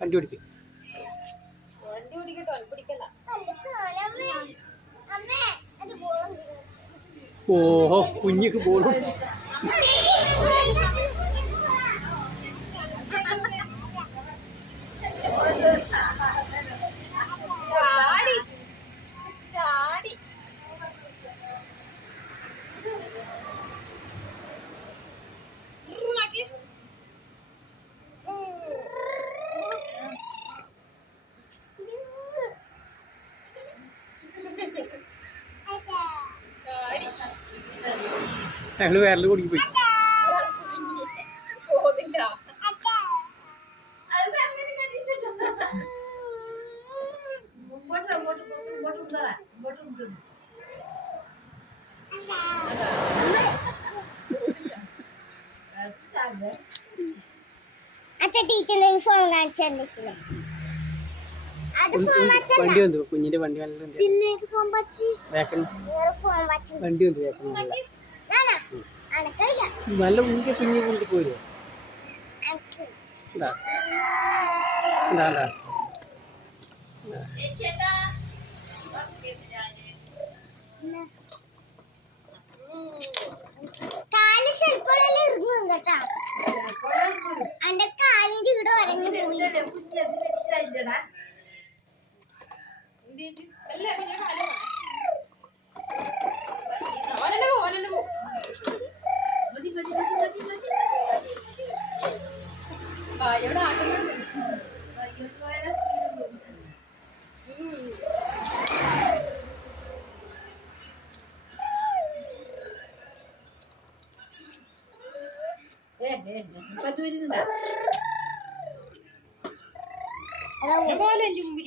വണ്ടി ഓടിക്കും. ഓഹോ കുഞ്ഞിക്ക് ബോൾ ഞങ്ങള് വേറെ കുടിക്ക് പോയി. വണ്ടി വന്നു കുഞ്ഞിന്റെ വണ്ടി വണ്ടി വന്നു നല്ല മുന്നിൽ കുഞ്ഞി കൊണ്ട് പോരുമോ? കാല് ചെലപ്പോഴെല്ലാം ഇറങ്ങും കേട്ടാ. എന്റെ കാലിന്റെ ഇവിടെ വരഞ്ഞു പോയി. പോലെ മുമ്പിൽ